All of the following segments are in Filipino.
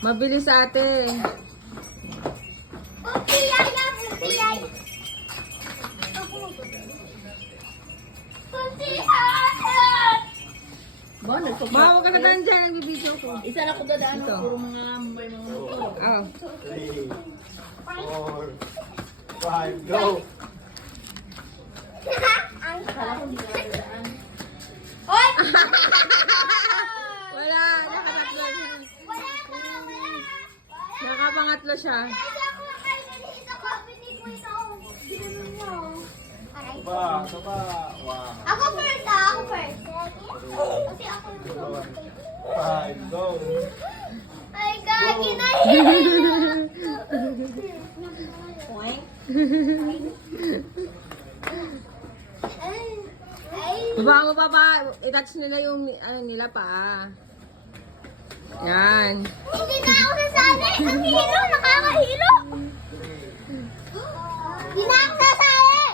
Mabilis ate. Okay, yaya, okay, yaya. Ba, nagpapag... Ma, huwag ka na daan dyan. Nagbibideo ko. Isa na ko dadaan, Ito. puro mga may mga motor. Oh. 3, 4, 5, go! Akala ko hindi na dadaan. Hoy! Wala. Nakatatlo siya. Wala ka, wala. Nakapangatlo siya. Kasi ako nakainit ako, pinito ito. Ginano niyo. Aray. Saba, saba. Wow. Ako first ah, ako first. Kasi ako 5, go! Ay, gagi na yun. Poing. Ay. Baba mo pa pa. I-touch nila yung ano nila pa. Yan. Hindi na ako nasali. Ang hilo, nakakahilo. Hindi na ako nasali.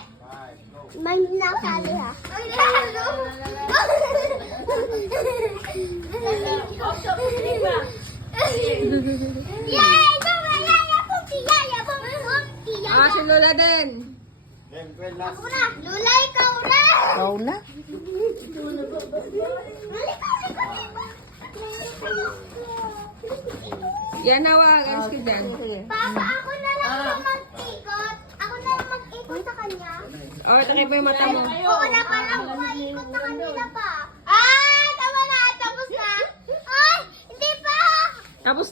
5, go! Hindi na ako nasali ha. Ang hilo. Yay! Mama, yaya, puti, yaya, mama, puti, yaya. Ah, si Lola din. Then, 12 last. Ako na. Lula, ikaw na. Ikaw na. Yan na wag. Alis ka dyan. Papa, ako na lang yung mag-ikot. Ako na yung mag-ikot sa kanya. Oh, takip mo yung mata mo. Oo, na parang umaikot sa kanila pa. Tama na. Tapos na. Ay, hindi pa. Tapos